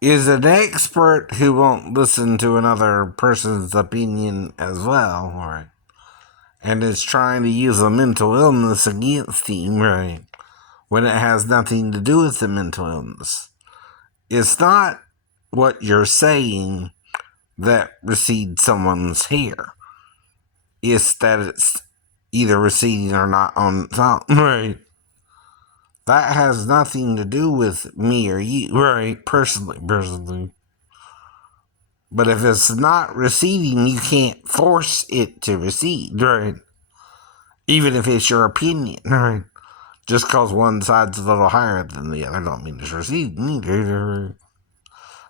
is an expert who won't listen to another person's opinion as well, right? And is trying to use a mental illness against him, right? When it has nothing to do with the mental illness. It's not what you're saying that recedes someone's hair. It's that it's either receding or not on its own, right? That has nothing to do with me or you, right? Personally. But if it's not receding, you can't force it to recede, right? Even if it's your opinion, right? Just because one side's a little higher than the other don't mean it's receding either.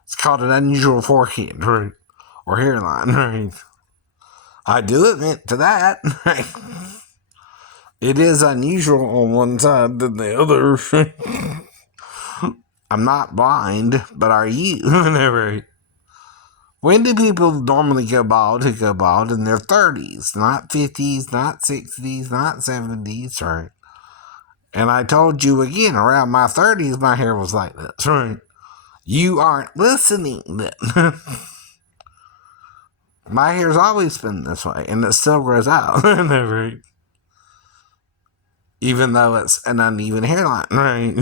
It's called an unusual forehead, right? Or hairline, right? I do admit to that, right? It is unusual on one side than the other. I'm not blind, but are you? Right? When do people normally go bald who go bald? In their 30s, not 50s, not 60s, not 70s, right? And I told you again, around my 30s, my hair was like this, right? You aren't listening then. My hair's always been this way, and it still grows out, right? Even though it's an uneven hairline, right?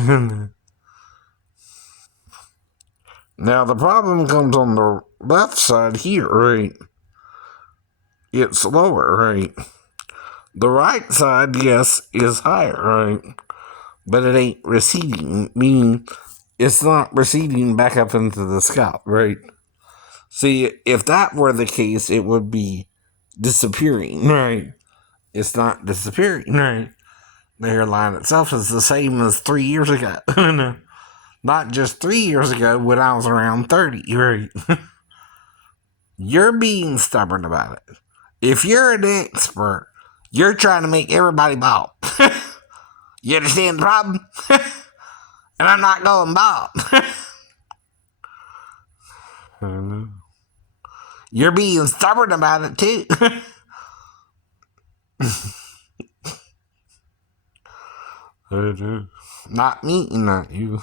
Now, the problem comes on the left side here, right? It's lower, right? The right side, yes, is higher, right? But it ain't receding, meaning it's not receding back up into the scalp, right? See, if that were the case, it would be disappearing, right? It's not disappearing, right? The hairline itself is the same as 3 years ago. Not just 3 years ago when I was around 30, right? You're being stubborn about it. If you're an expert, you're trying to make everybody bald. You understand the problem? And I'm not going bald. You're being stubborn about it too. Not me, not you.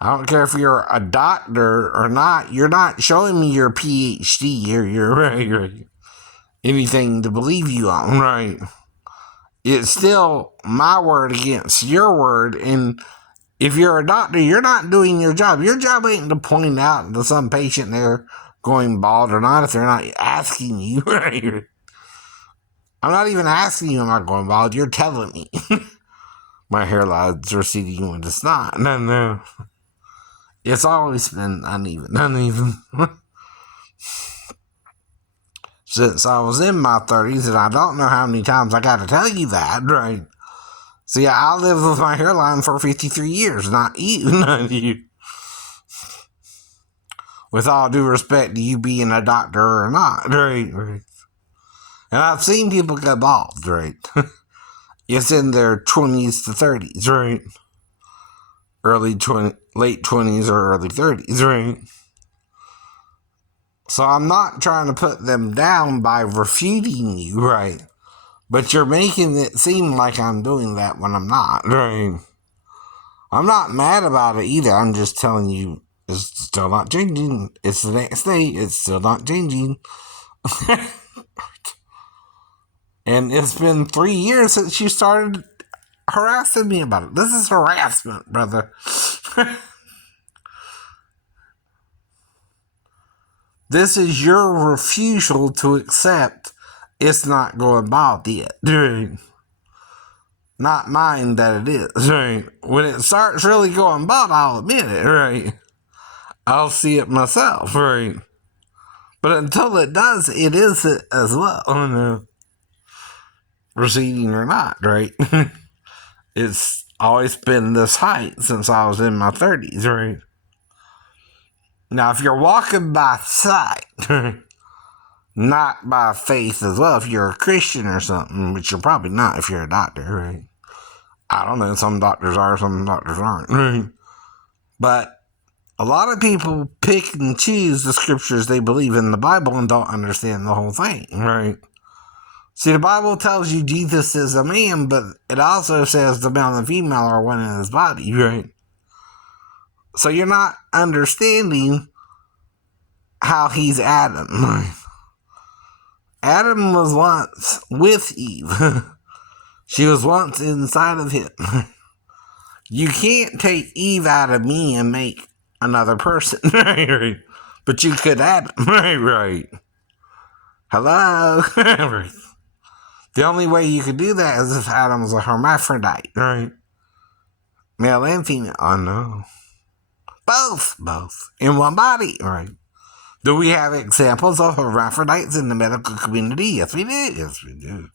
I don't care if you're a doctor or not. You're not showing me your PhD or your anything to believe you on, right? It's still my word against your word. And if you're a doctor, you're not doing your job. Your job ain't to point out to some patient they're going bald or not if they're not asking you, right? I'm not even asking you, am I going bald? You're telling me. My hairline's receding when it's not. No. It's always been uneven. Since I was in my 30s, and I don't know how many times I got to tell you that, right? See, I lived with my hairline for 53 years, not you, not you. With all due respect to you being a doctor or not, right? And I've seen people go bald, right? It's in their 20s to 30s, right? Late 20s or early 30s, right? So I'm not trying to put them down by refuting you, right? But you're making it seem like I'm doing that when I'm not, right? I'm not mad about it either. I'm just telling you it's still not changing. It's the next day. It's still not changing. And it's been 3 years since you started harassing me about it. This is harassment, brother. This is your refusal to accept it's not going bald yet, dude. Not mine that it is, right? When it starts really going bald, I'll admit it, right? I'll see it myself, right? But until it does, it is it as well. Receding or not, right? It's always been this height since I was in my 30s, right? Now, if you're walking by sight, not by faith as well, if you're a Christian or something, which you're probably not if you're a doctor, right? I don't know, some doctors are, some doctors aren't, right? But a lot of people pick and choose the scriptures they believe in the Bible and don't understand the whole thing, right? See, the Bible tells you Jesus is a man, but it also says the male and female are one in his body, right? So you're not understanding how he's Adam. Adam was once with Eve. She was once inside of him. You can't take Eve out of me and make another person. Right. But you could Adam. Right. Hello. The only way you could do that is if Adam was a hermaphrodite. Right. Male and female. Oh no. Both. In one body. Right. Do we have examples of hermaphrodites in the medical community? Yes, we do.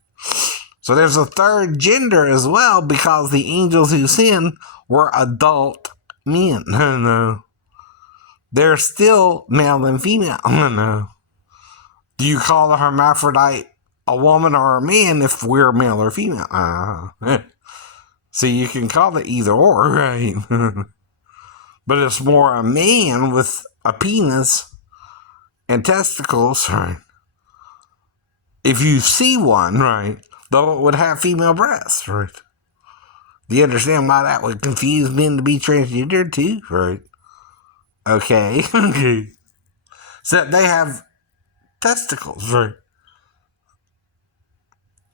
So there's a third gender as well because the angels who sinned were adult men. No. They're still male and female. No. Do you call a hermaphrodite a woman or a man if we're male or female? So you can call it either or, right? But it's more a man with a penis and testicles, right? If you see one, right, though it would have female breasts, right? Do you understand why that would confuse men to be transgender too, right? Okay. So they have testicles, right?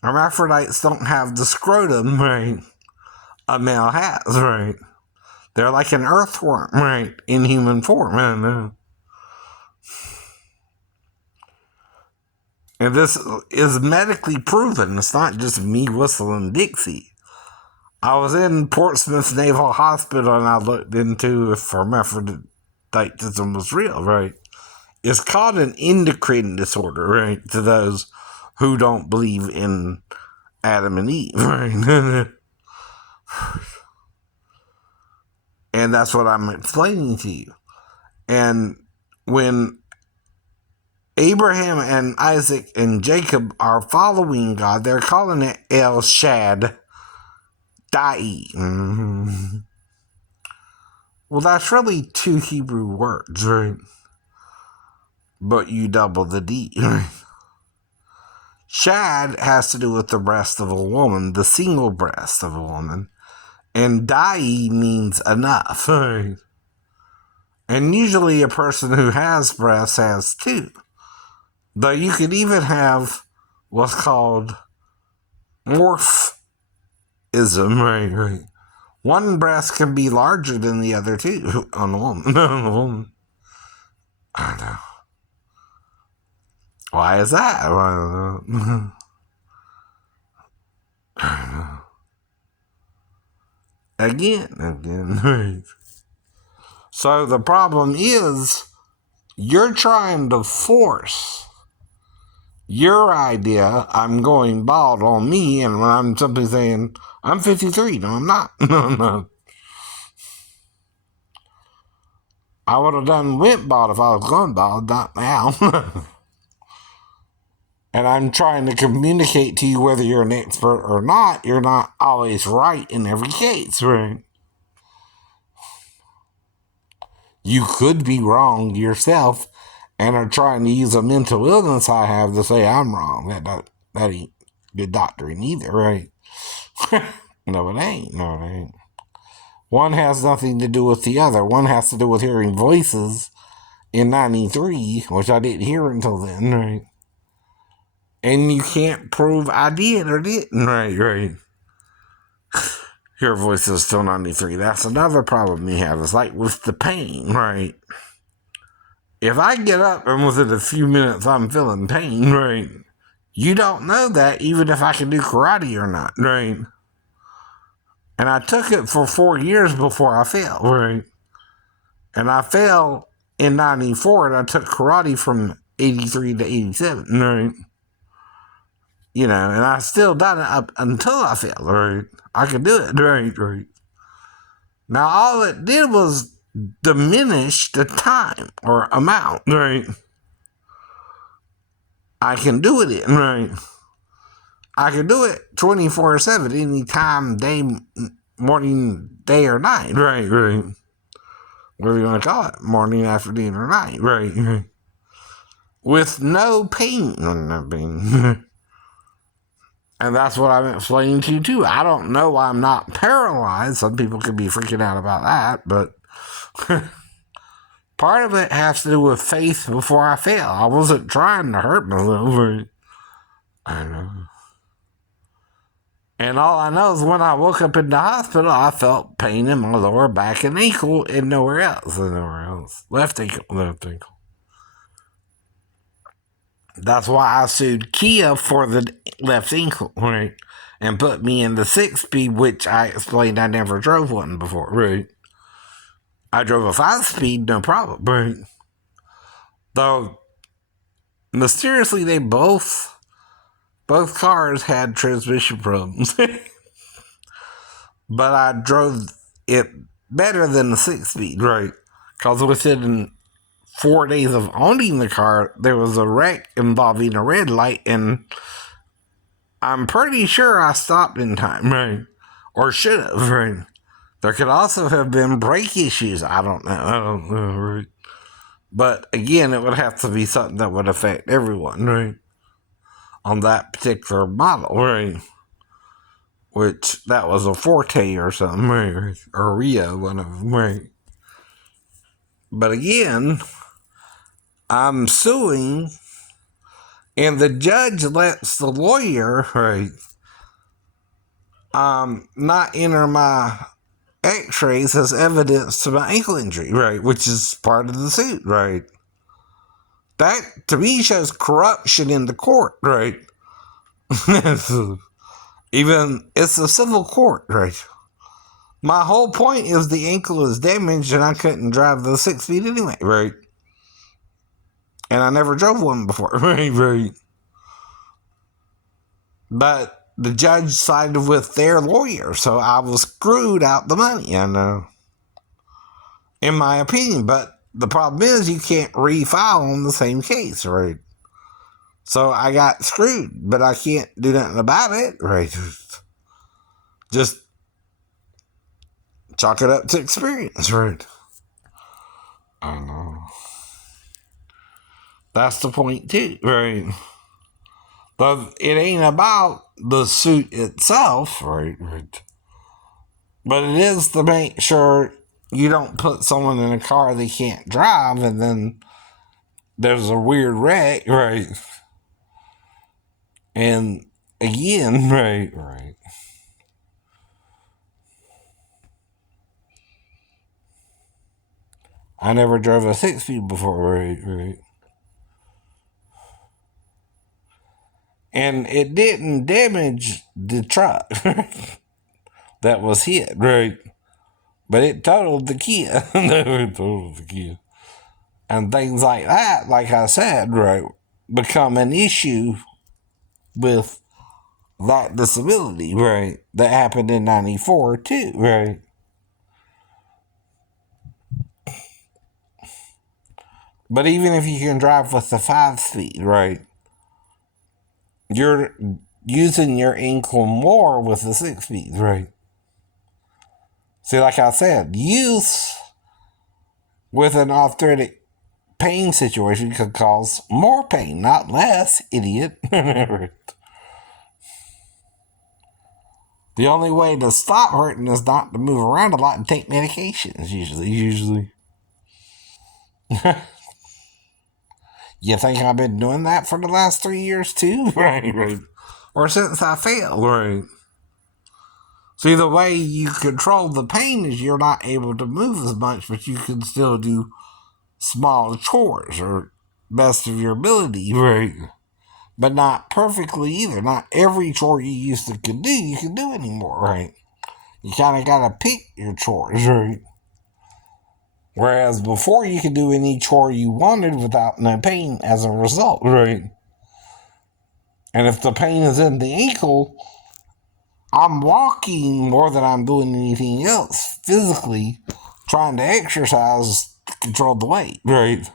Hermaphrodites don't have the scrotum, right? A male has, right? They're like an earthworm, right? In human form, I know. And this is medically proven. It's not just me whistling Dixie. I was in Portsmouth Naval Hospital and I looked into if hermaphroditism was real, right? It's called an endocrine disorder, right? To those who don't believe in Adam and Eve, right? And that's what I'm explaining to you. And when Abraham and Isaac and Jacob are following God, they're calling it El Shaddai. Mm-hmm. Well, that's really two Hebrew words, right? But you double the D, right? Shad has to do with the breast of a woman, the single breast of a woman. And Dai means enough, right? And usually a person who has breasts has two. Though you could even have what's called morphism, right? One breast can be larger than the other too on a woman. I know. Why is that? I don't know. I know. Again, right? So the problem is you're trying to force your idea, I'm going bald on me, and when I'm simply saying, I'm 53. No, I'm not. No. I would have went bald if I was going bald, not now. And I'm trying to communicate to you whether you're an expert or not. You're not always right in every case, right? You could be wrong yourself and are trying to use a mental illness I have to say I'm wrong. That ain't good doctoring either, right? No, it ain't. One has nothing to do with the other. One has to do with hearing voices in 93, which I didn't hear until then, right? And you can't prove I did or didn't, right? Your voice is still 93. That's another problem you have. It's like with the pain, right? If I get up and within a few minutes I'm feeling pain, right? You don't know that even if I can do karate or not, right? And I took it for 4 years before I fell, right? And I fell in 94 and I took karate from 83 to 87, right? You know, and I still done it up until I fell, right? I could do it, right? Now, all it did was diminish the time or amount, right? I can do it in, right? I can do it 24/7, any time, day, morning, day, or night, right? Whatever you want to call it, morning, afternoon, or night, right? With no pain. And that's what I'm explaining to you, too. I don't know why I'm not paralyzed. Some people could be freaking out about that, but Part of it has to do with faith before I fell. I wasn't trying to hurt myself. Right? I know. And all I know is when I woke up in the hospital, I felt pain in my lower back and ankle and nowhere else. And nowhere else. Left ankle, left ankle. That's why I sued Kia for the left ankle, right? And put me in the 6-speed, which I explained I never drove one before, right? I drove a 5-speed, no problem, right? Though, mysteriously, they both cars had transmission problems. But I drove it better than the 6-speed, right? Because within 4 days of owning the car, there was a wreck involving a red light, and I'm pretty sure I stopped in time, right? Or should have, right? There could also have been brake issues. I don't know, right? But again, it would have to be something that would affect everyone, right? On that particular model, right? Which, that was a Forte or something, right? Or Rio, one of them, right? But again, I'm suing, and the judge lets the lawyer, right, not enter my x-rays as evidence to my ankle injury, right, which is part of the suit, right? That, to me, shows corruption in the court, right? Even, it's a civil court, right? My whole point is the ankle is damaged and I couldn't drive the 6-speed anyway, right? And I never drove one before, right? But the judge sided with their lawyer, so I was screwed out the money, I know. In my opinion, but the problem is you can't refile on the same case, right? So I got screwed, but I can't do nothing about it, right? Just chalk it up to experience, right? I know. That's the point too, right? But it ain't about the suit itself, right? But it is to make sure you don't put someone in a car they can't drive and then there's a weird wreck, right? And again, right. I never drove a 6-speed before, right. And it didn't damage the truck that was hit, right? But it totaled the Kia. It totaled the Kia. And things like that, like I said, right, become an issue with that disability, right, that happened in 94 too, right? But even if you can drive with the 5-speed, right, you're using your ankle more with the 6-speed, right? See, like I said, use with an arthritic pain situation could cause more pain, not less, idiot. The only way to stop hurting is not to move around a lot and take medications, usually. You think I've been doing that for the last 3 years too? Right. Or since I failed, right. See, the way you control the pain is you're not able to move as much, but you can still do small chores or best of your ability, right? But not perfectly either. Not every chore you used to do, you can do anymore, right? You kind of got to pick your chores, right? Whereas before you could do any chore you wanted without no pain as a result, right? And if the pain is in the ankle, I'm walking more than I'm doing anything else physically, trying to exercise to control the weight, right?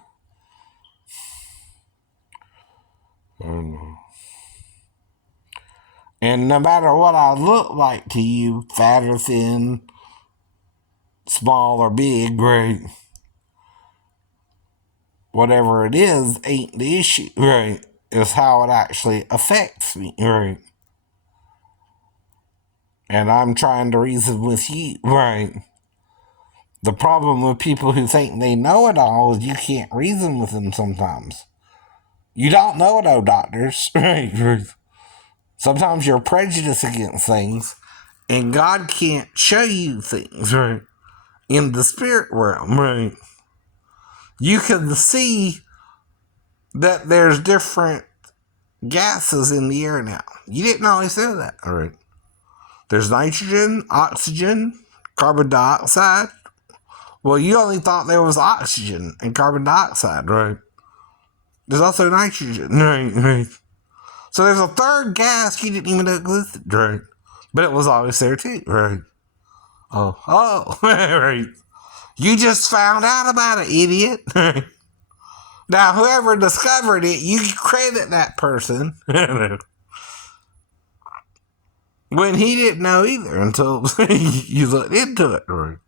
And no matter what I look like to you, fat or thin, small or big, right? Whatever it is ain't the issue, right? It's how it actually affects me, right? And I'm trying to reason with you, right? The problem with people who think they know it all is you can't reason with them sometimes. You don't know it, oh doctors. Right? Sometimes you're prejudiced against things, and God can't show you things, right? In the spirit realm, right? You can see that there's different gases in the air now. You didn't always know that, all right? There's nitrogen, oxygen, carbon dioxide. Well, you only thought there was oxygen and carbon dioxide, right? There's also nitrogen, right? So there's a third gas you didn't even know existed, right? But it was always there too, right? Oh, right. You just found out about it, idiot. Now, whoever discovered it, you credit that person when he didn't know either until you looked into it, right?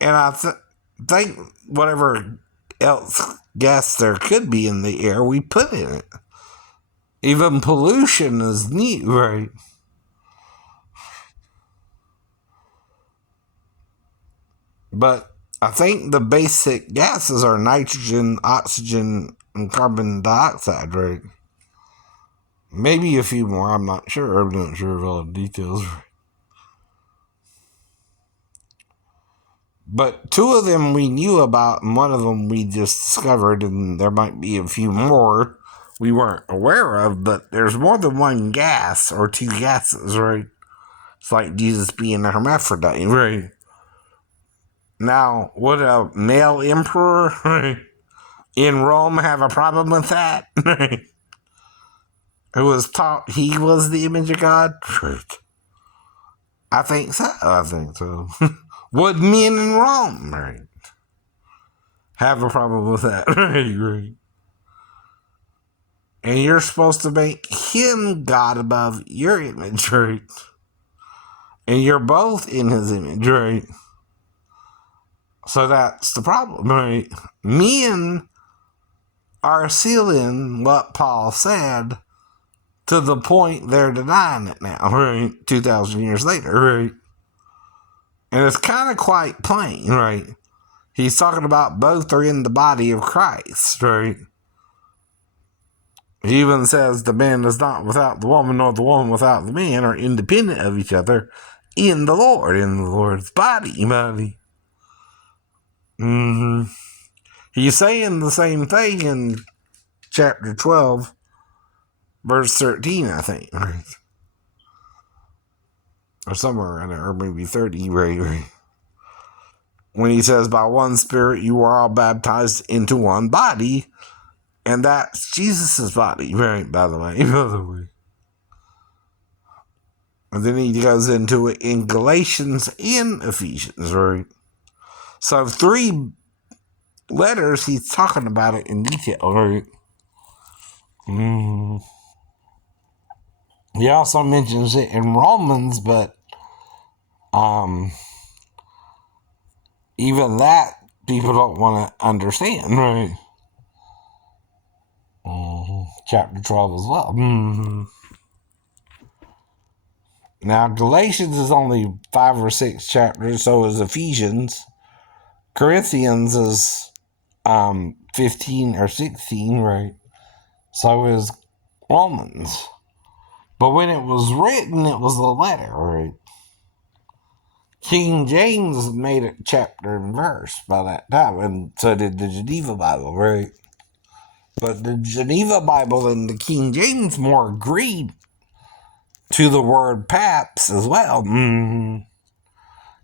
And I think whatever else gas there could be in the air, we put in it. Even pollution is new, right? But I think the basic gases are nitrogen, oxygen, and carbon dioxide, right? Maybe a few more, I'm not sure. I'm not sure of all the details. But two of them we knew about, and one of them we just discovered, and there might be a few more we weren't aware of, but there's more than one gas or two gases, right? It's like Jesus being a hermaphrodite, right? Now, would a male emperor in Rome have a problem with that? Who was taught he was the image of God? I think so. Would men in Rome, right, have a problem with that? Right. And you're supposed to make him God above your image, right? And you're both in his image, right? So that's the problem, right? Men are sealing what Paul said to the point they're denying it now, right? 2,000 years later, right? And it's kind of quite plain, right? He's talking about both are in the body of Christ, right? He even says the man is not without the woman, nor the woman without the man, are independent of each other in the Lord's body. Mm-hmm. He's saying the same thing in chapter 12, verse 13, I think, right? Or somewhere around there, or maybe 30, right? When he says, by one Spirit you are all baptized into one body, and that's Jesus' body, right, by the way. And then he goes into it in Galatians and Ephesians, right? So 3 letters, he's talking about it in detail, right? He also mentions it in Romans, but even that people don't want to understand, right? Chapter 12 as well. Now, Galatians is only 5 or 6 chapters, so is Ephesians. Corinthians is 15 or 16, right? So is Romans. But when it was written, it was a letter, right? King James made it chapter and verse by that time, and so did the Geneva Bible, right? But the Geneva Bible and the King James more agreed to the word paps as well,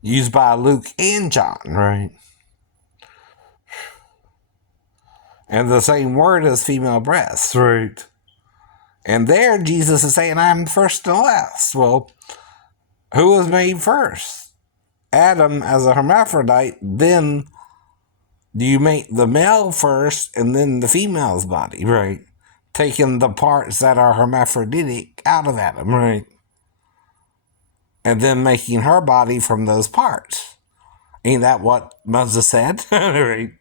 used by Luke and John, right? And the same word as female breasts, right? And there Jesus is saying, I'm first and last. Well, who was made first? Adam as a hermaphrodite, then do you make the male first and then the female's body, right? Taking the parts that are hermaphroditic out of Adam, right? And then making her body from those parts. Ain't that what Moses said? Right?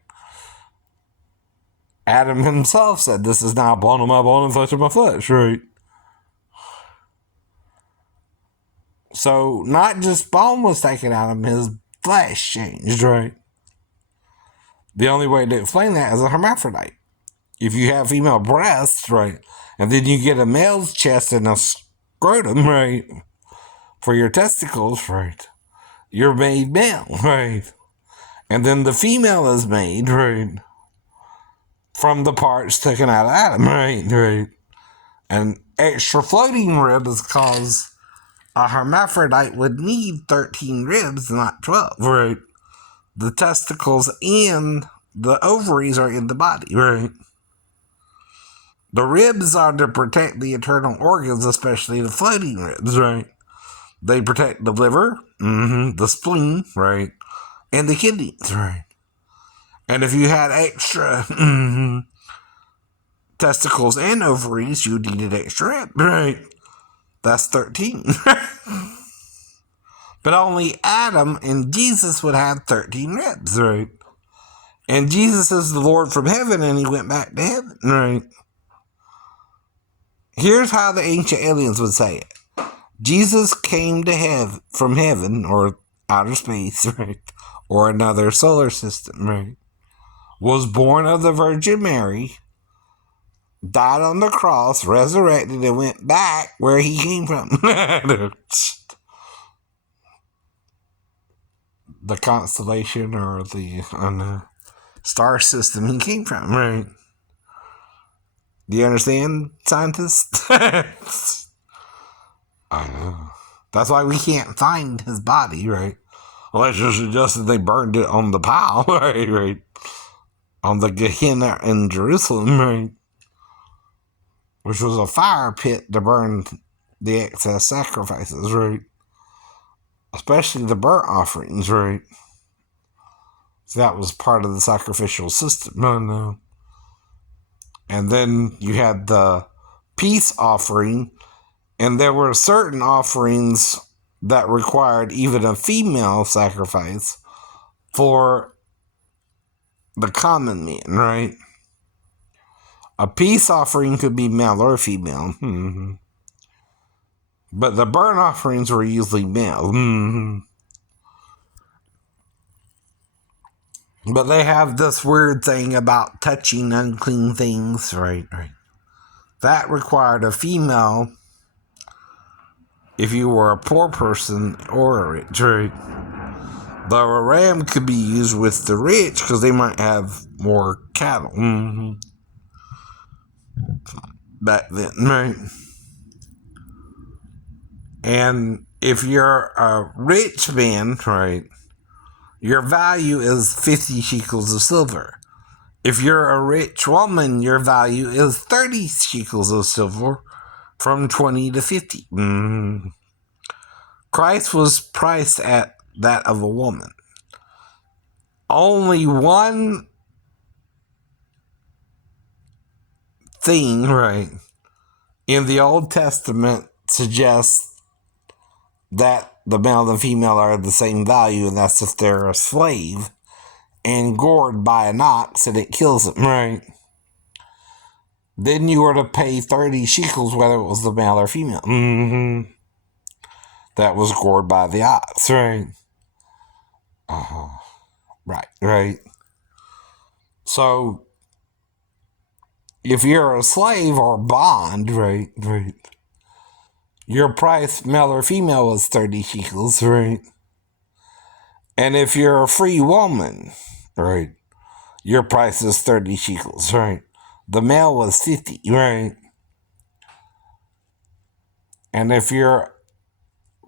Adam himself said, this is now bone of my bone and flesh of my flesh, right? So not just bone was taken out of him, his flesh changed, right? The only way to explain that is a hermaphrodite. If you have female breasts, right, and then you get a male's chest and a scrotum, right, for your testicles, right, you're made male, right? And then the female is made, right, from the parts taken out of Adam, right? And extra floating rib is because a hermaphrodite would need 13 ribs, not 12, right? The testicles and the ovaries are in the body, right? The ribs are to protect the internal organs, especially the floating ribs, right? They protect the liver, the spleen, right? And the kidneys, right? And if you had extra testicles and ovaries, you needed extra rib, right? That's 13. But only Adam and Jesus would have 13 ribs, right? And Jesus is the Lord from heaven, and he went back to heaven, right? Here's how the ancient aliens would say it. Jesus came to from heaven, or outer space, right? Or another solar system, right? Was born of the Virgin Mary, died on the cross, resurrected, and went back where he came from. The constellation or the star system he came from, right? Do you understand, scientists? I know. That's why we can't find his body, right? Unless you're suggesting they burned it on the pile, right? On the Gehenna in Jerusalem, right? Which was a fire pit to burn the excess sacrifices, right? Especially the burnt offerings, right? So that was part of the sacrificial system. No. And then you had the peace offering, and there were certain offerings that required even a female sacrifice for the common man, right? A peace offering could be male or female. But the burnt offerings were usually male. But they have this weird thing about touching unclean things, right? That required a female if you were a poor person or a rich, right? The ram could be used with the rich because they might have more cattle. Back then, right? And if you're a rich man, right, your value is 50 shekels of silver. If you're a rich woman, your value is 30 shekels of silver, from 20 to 50. Christ was priced at that of a woman. Only one thing, right, in the Old Testament suggests that the male and female are the same value, and that's if they're a slave and gored by an ox and it kills them, right? Then you were to pay 30 shekels, whether it was the male or female. That was gored by the ox, right? Right. So, if you're a slave or bond, right, your price, male or female, is 30 shekels, right? And if you're a free woman, right, your price is 30 shekels, right? The male was 50, right? And if you're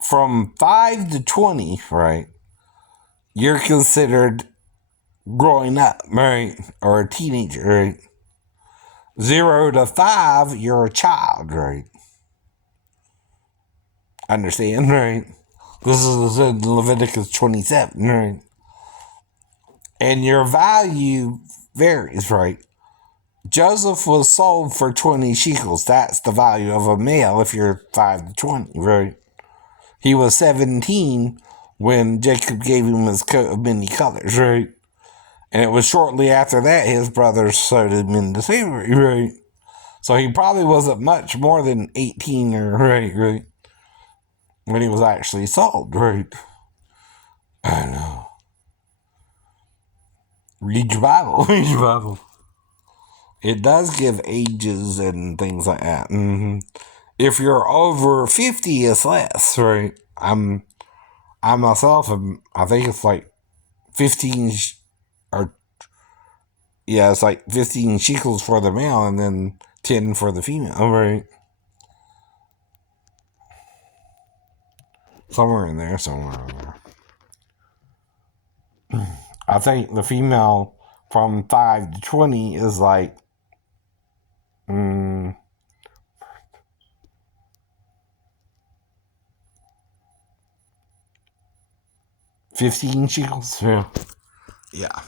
from 5 to 20, right, you're considered growing up, right? Or a teenager, right? 0 to 5, you're a child, right? Understand, right? This is in Leviticus 27, right? And your value varies, right? Joseph was sold for 20 shekels. That's the value of a male if you're 5 to 20, right? He was 17 when Jacob gave him his coat of many colors, right? And it was shortly after that his brothers sold him into slavery, right? So he probably wasn't much more than 18 or, right? when he was actually sold, right? I know. Read your Bible. Read your Bible. It does give ages and things like that. If you're over 50, it's less, right? I myself I think it's like 15 or yeah, it's like 15 shekels for the male and then 10 for the female, right? Somewhere in there. I think the female from 5 to 20 is like 15 shekels. Yeah. Yeah.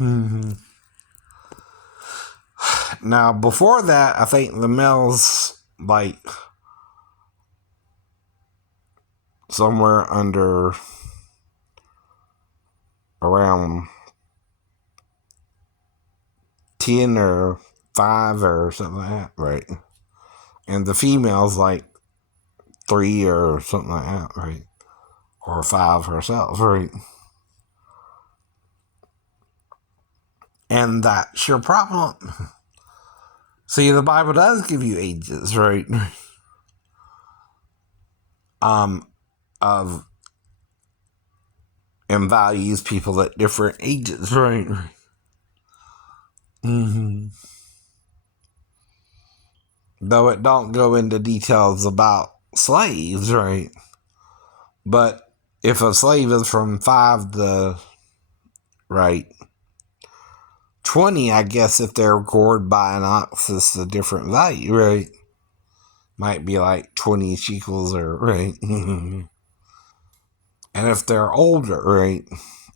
Now, before that, I think the male's like somewhere under around 10 or 5 or something like that, right? And the female's like 3 or something like that, right? Or 5 herself, right? And that's your problem. See, the Bible does give you ages, right? Of and values people at different ages, right? Though it don't go into details about slaves, right? But if a slave is from 5 to, right, 20, I guess if they're gored by an ox, it's a different value, right? Might be like 20 shekels or, right? And if they're older, right,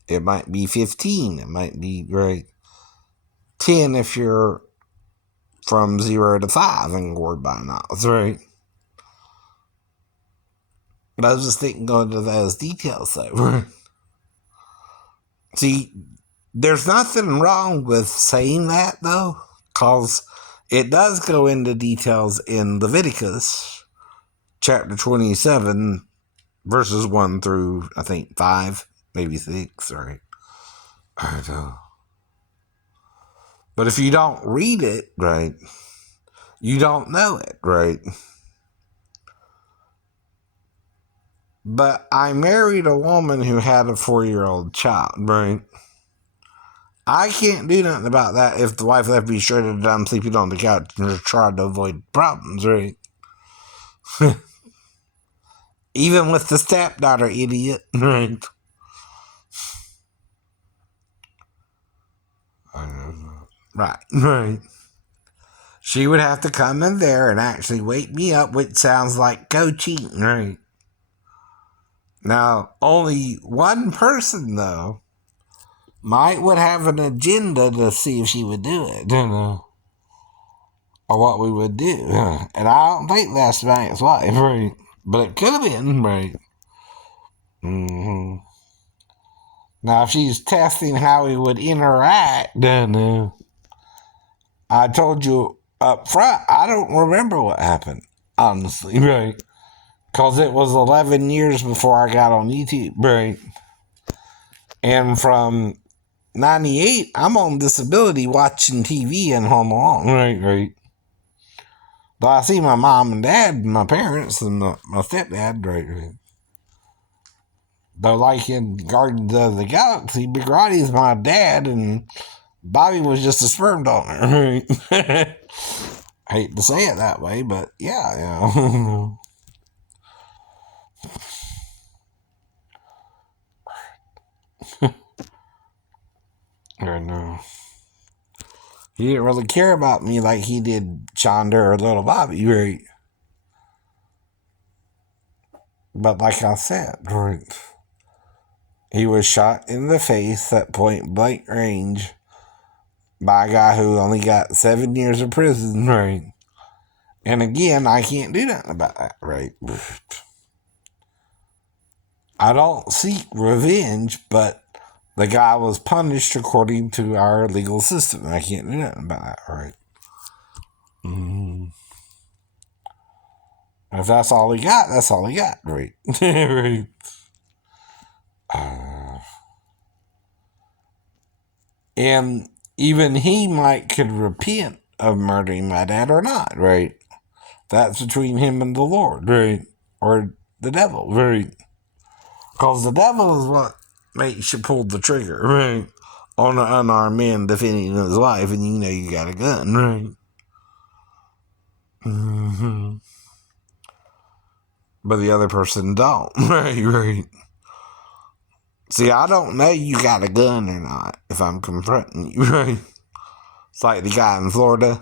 it might be 15. It might be, right, 10 if you're from 0 to 5 and gored by an ox, right? But I was just thinking going into those details, though. See, there's nothing wrong with saying that, though, because it does go into details in Leviticus chapter 27, verses 1 through, I think, 5, maybe 6, right? I don't know. But if you don't read it, right, you don't know it, right? But I married a woman who had a 4-year-old child, right? I can't do nothing about that if the wife left me straight at I'm sleeping on the couch and trying to avoid problems, right? Even with the stepdaughter, idiot, right? Right. She would have to come in there and actually wake me up, which sounds like co-cheating, right? Now, only one person, though, would have an agenda to see if she would do it, or what we would do. And I don't think that's Bank's wife, right? But it could have been, right? Now, if she's testing how we would interact, I told you up front, I don't remember what happened, honestly, right? Because it was 11 years before I got on YouTube, right? And from 98, I'm on disability watching TV and home alone, right? But I see my mom and dad, my parents, and my stepdad, right? Though, like in Guardians of the Galaxy, Big Roddy's my dad, and Bobby was just a sperm donor, right? I hate to say it that way, but yeah, I know. He didn't really care about me like he did Shonda or little Bobby, right? But like I said, right, he was shot in the face at point blank range by a guy who only got 7 years of prison, right? And again, I can't do nothing about that, right? I don't seek revenge, but the guy was punished according to our legal system. I can't do nothing about that, right? If that's all he got, that's all he got, right? Right. And even he could repent of murdering my dad or not, right? That's between him and the Lord, right? Or the devil, right? Because the devil is what makes you pull the trigger, right? On an unarmed man defending his life, and you know you got a gun, right? Mm-hmm. But the other person don't, right? Right. See, I don't know you got a gun or not if I'm confronting you, right? It's like the guy in Florida.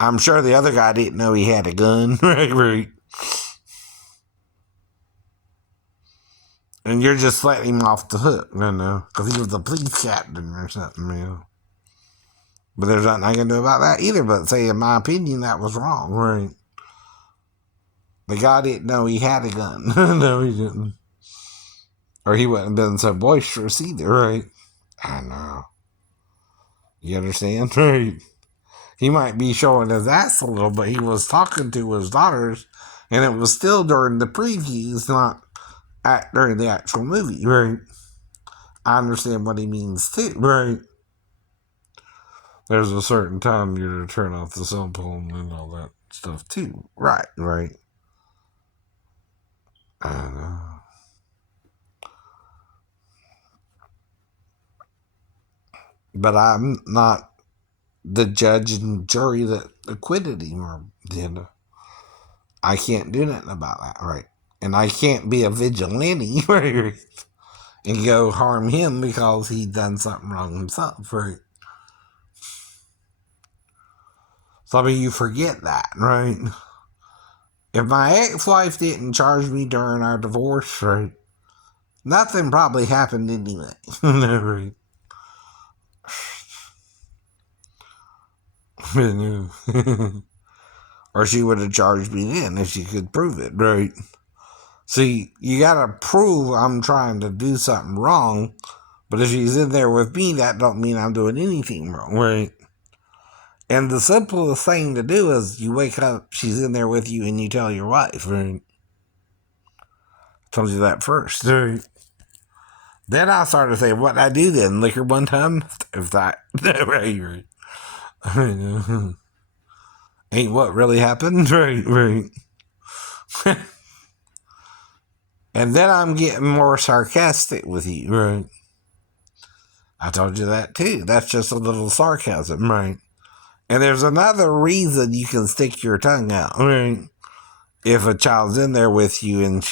I'm sure the other guy didn't know he had a gun, right? Right. And you're just letting him off the hook, because he was a police captain or something, But there's nothing I can do about that either, but say, in my opinion, that was wrong, right? The guy didn't know he had a gun. No, he didn't. Or he wouldn't have been so boisterous either, right? I know. You understand? Right? He might be showing his ass a little, but he was talking to his daughters, and it was still during the previews, not during the actual movie, right? I understand what he means too, right? There's a certain time you're to turn off the cell phone and all that stuff too, right? Right. I know. But I'm not the judge and jury that acquitted him, or I can't do nothing about that, right? And I can't be a vigilante, right? And go harm him because he done something wrong himself, right? Some of you forget that, right? If my ex-wife didn't charge me during our divorce, right, nothing probably happened anyway. Right? Or she would have charged me then if she could prove it, right? See, you gotta prove I'm trying to do something wrong, but if she's in there with me, that don't mean I'm doing anything wrong, right? And the simplest thing to do is you wake up, she's in there with you, and you tell your wife, right? I told you that first, right? Then I started saying, what I do then? Lick her one time? If that, right. Ain't what really happened, right, right. And then I'm getting more sarcastic with you, right? I told you that too. That's just a little sarcasm, right? And there's another reason you can stick your tongue out, right? If a child's in there with you and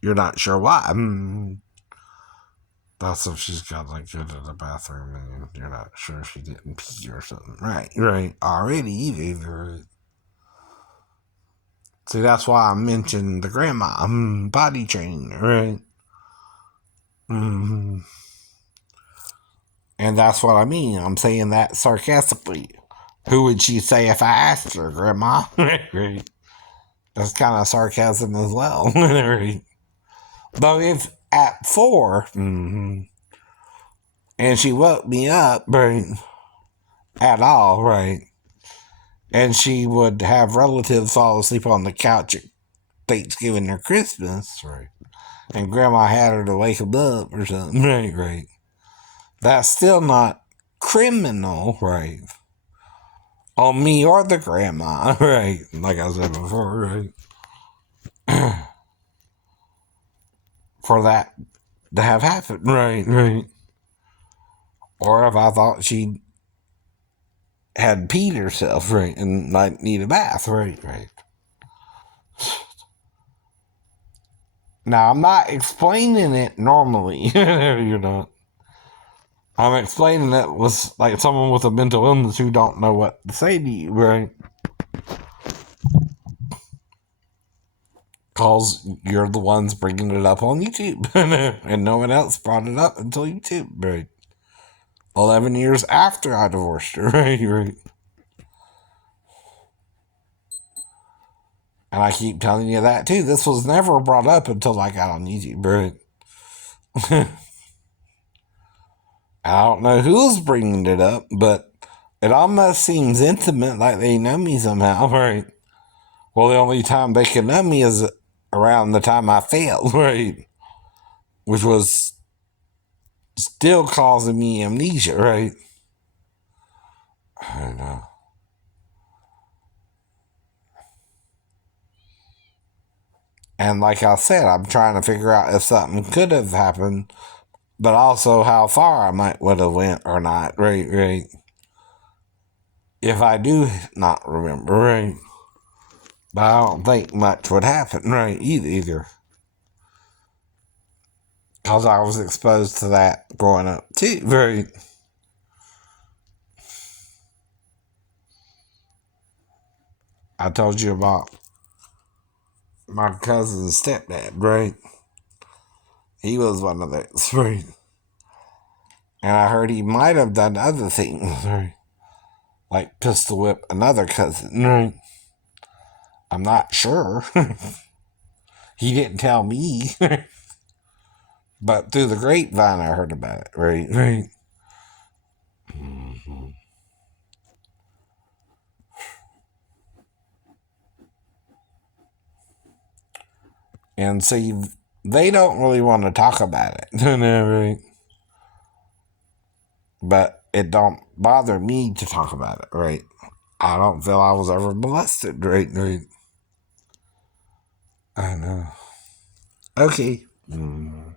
you're not sure why. That's if she's got like go to the bathroom and you're not sure she didn't pee or something. Right, right. Already either. See, that's why I mentioned the grandma body training, right? Mm-hmm. And that's what I mean. I'm saying that sarcastically. Who would she say if I asked her, Grandma? Right. That's kind of sarcasm as well. Right. Though if at 4, and she woke me up, right, at all, right, and she would have relatives fall asleep on the couch at Thanksgiving or Christmas, right, and Grandma had her to wake them up or something, right, right. That's still not criminal, right, on me or the grandma, right, like I said before, right, for that to have happened, right, right. Or if I thought she had peed herself, right, and might need a bath, right, right. Now, I'm not explaining it normally. You're not. I'm explaining it with like someone with a mental illness who don't know what to say to you, right? Because you're the ones bringing it up on YouTube. And no one else brought it up until YouTube, right? 11 years after I divorced her, right? Right. And I keep telling you that too. This was never brought up until I got on YouTube, right? I don't know who's bringing it up, but it almost seems intimate, like they know me somehow, right? Well, the only time they can know me is around the time I failed, right? Which was still causing me amnesia, right? I don't know. And like I said, I'm trying to figure out if something could have happened, but also how far I might would have went or not, right, right. If I do not remember, right. But I don't think much would happen, right, either. Because I was exposed to that growing up, too, right. I told you about my cousin's stepdad, right? He was one of those, right? And I heard he might have done other things, right? Like pistol whip another cousin, right? I'm not sure. He didn't tell me. But through the grapevine, I heard about it, right? Right. Mm-hmm. And see, they don't really want to talk about it, right? But it don't bother me to talk about it, right? I don't feel I was ever molested, right? Right. I know. Okay. Mm.